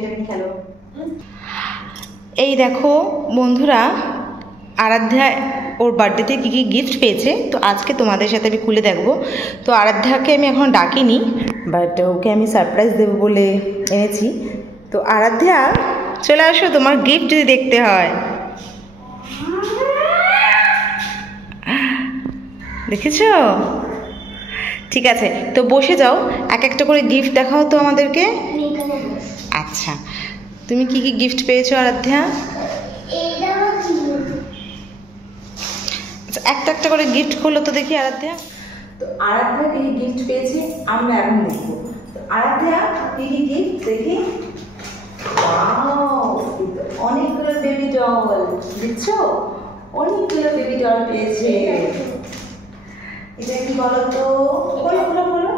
খেলো। এই দেখো বন্ধুরা, আরাধ্যা ওর বার্থডেতে কী কী গিফট পেয়েছে, তো আজকে তোমাদের সাথে আমি খুলে দেখবো। তো আরাধ্যাকে আমি এখন ডাকিনি, বাট ওকে আমি সারপ্রাইজ দেবো বলে এনেছি। তো আরাধ্যা চলে আসো, তোমার গিফট যদি দেখতে হয়। দেখেছো? ঠিক আছে, তো বসে যাও, এক একটা করে গিফট দেখাও তো আমাদেরকে। আচ্ছা, তুমি কি কি গিফট পেয়েছো আরাধ্যা? আচ্ছা, একটা একটা করে গিফট খুললো তো দেখি আরাধ্যা। তো আরাধ্যা কি কি গিফট পেয়েছে আমরা এখন দেখবো। তো আরাধ্যা কি কি গিফট দেখি। অনেকগুলো বেবি ডল, দেখছো? অনেকগুলো বেবি ডল পেয়েছে। এটা কি বলো তো? বলো বলো বলো।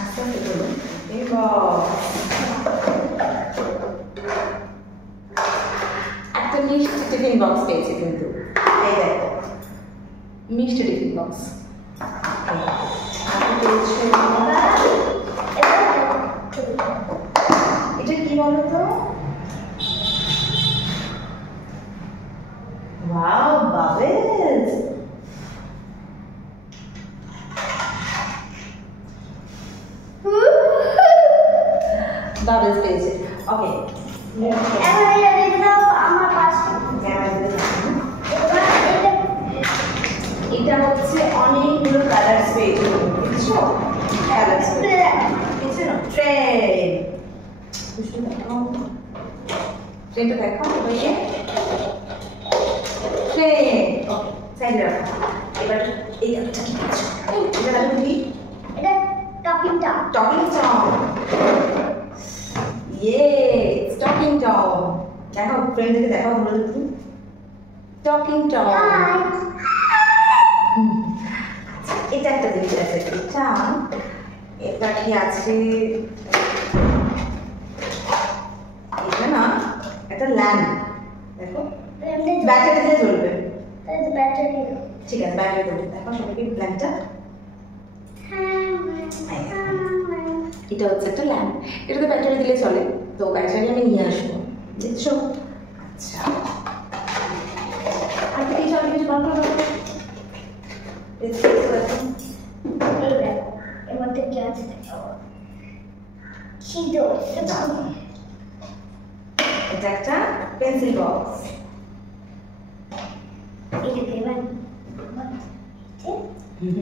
আস্তে আস্তে বলো। একটা মিষ্টি টিফিন বক্স পেয়েছে, কিন্তু এই দেখো মিষ্টি টিফিন বক্স। এটা কি বলো তো? Wow, bubbles. বাবলস পেয়েছে। ওকে, এটা হচ্ছে অনেকগুলো কালার্স পেয়েছে, বুঝছো? কালার্স পেয়েছে না? ট্রেন, ট্রেনটা দেখো বইয়ে। ট্রেন, ওকে, সাইডে রাখো। এবার এইটা কি পাচ্ছ? এটা দেখো কি? এটা talking Tom. Talking Tom, yes, talking Tom. দেখো ফ্রেন্ডকে দেখাও, বলো দেখি। Talking Tom. এটা একটা জিনিস আছে, এটা কি আছে? এটা না একটা ল্যাম্প, দেখো ব্যাটারি দিয়ে জ্বলবে। ঠিক আছে, ব্যাটারি দিয়ে দেখো সবাইকে ল্যাম্পটা। এটা হচ্ছে একটা ল্যাম্প, এটা তো ব্যাটারি দিলে চলে, তো ব্যাটারি আমি নিয়ে আসবো, দেখছো? আচ্ছা, আর কি চলে কিছু বলো। এর মধ্যে কি আছে দেখো। এটা একটা পেন্সিল বক্স।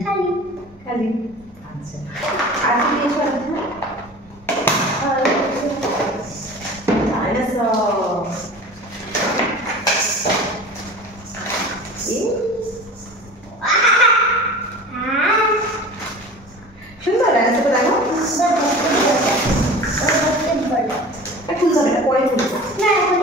খালি খালি। আচ্ছা, আর কি দিয়েছো? ডাইনোসর। সুন্দর ডাইনোসরটা, দেখো। এখন যাবে না, পরে খুলবো। না এখন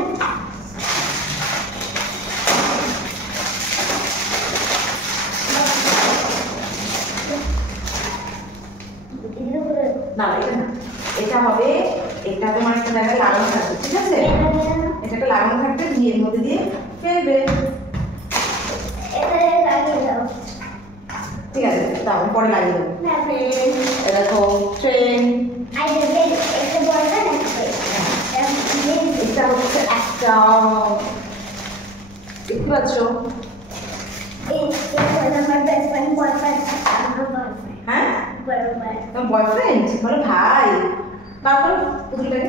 না, এটা না, এটা হবে, এটা তোমার একটা জায়গায় লাগানো থাকবে, ঠিক আছে? এটা একটা লাগানো থাকবে, দিয়ে এর মধ্যে দিয়ে ফেলবে। ঠিক আছে, দাও, পরে লাগিয়ে দেবো। দেখো ট্রেন। এটা হচ্ছে একটা, দেখতে পাচ্ছ? হ্যাঁ, তোমার বয়ফ্রেন্ড বলো ভাই। বার করো পুতুলটাকে।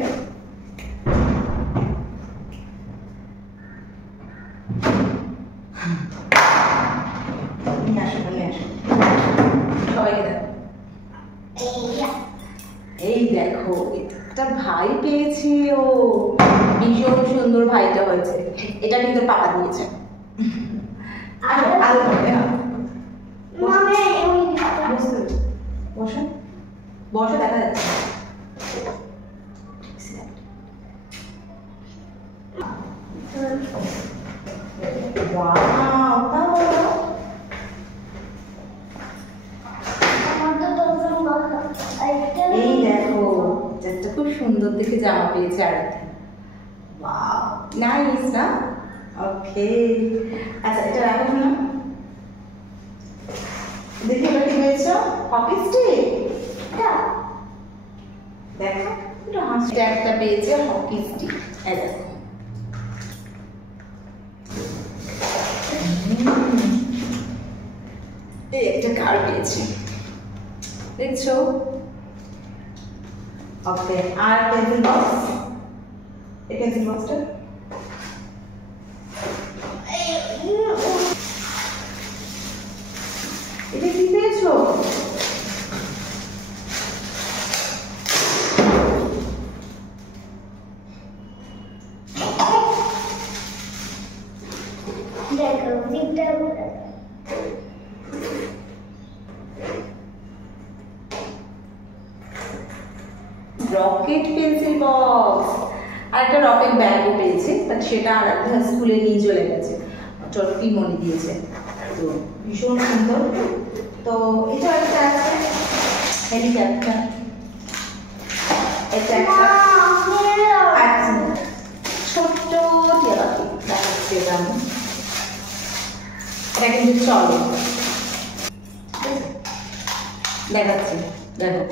নিয়ে আসো, নিয়ে আসো, সবাইকে দেখো। এই দেখো, একটা ভাই পেয়েছে ও, ভীষণ সুন্দর ভাইটা হয়েছে। এটা কিন্তু পাপা দিয়েছে। আসো, আরো হবে। বসো বসো, দেখা যাচ্ছে। এই দেখো, একটা খুব সুন্দর দেখে জামা পেয়েছে আরাধ্যা। ওয়াও, নাইস না? ওকে, আচ্ছা এটা রাখো না, দেখি এটা কি পেয়েছো? Hockey stick. এটা দেখো একটু হাসি, একটা পেয়েছে হকি স্টিক। এই দেখো এই একটা কার পেয়েছি, দেখছো? ওকে, আর পেন্সিল বক্স, এই পেন্সিল বক্সটা এটা কি পেয়েছো? দেখো জিপটা রকেট পেন্সিল বক্স, আর একটা রকেট ব্যাগও পেয়েছে, বাট সেটা আরাধ্যা স্কুলে নিয়ে চলে গেছে, ট্রফি মনে দিয়েছে। তো ভীষণ সুন্দর। তো এটা একটা আছে হেলিকপ্টার, এটা একটা আছে ছোট্ট টিয়া পাখি দেখাচ্ছে, এটা আমি, এটা কিন্তু চলে দেখাচ্ছি, দেখো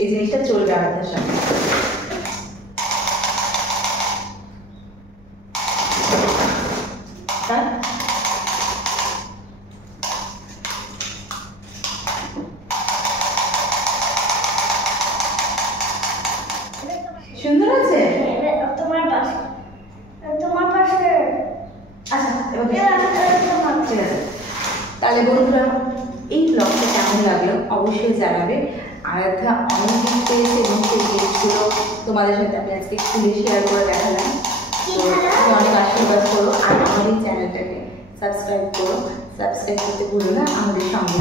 এই জিনিসটা চলবে আমাদের সামনে। হ্যাঁ সুন্দর আছে। তোমার পাশে, তোমার পাশে। আচ্ছা এবার ঠিক আছে। তাহলে বন্ধুরা এই ব্লগটা কেমন লাগলো অবশ্যই জানাবে। আরাধ্যা অনেক গিফট পেয়েছে এবং সেই গিফটগুলো তোমাদের সাথে আমি আজকে খুলে শেয়ার করে দেখালাম। তো অনেক আশীর্বাদ করো, আর আমাদের চ্যানেলটাকে সাবস্ক্রাইব করো, সাবস্ক্রাইব করতে ভুলো না, আমাদের সঙ্গে।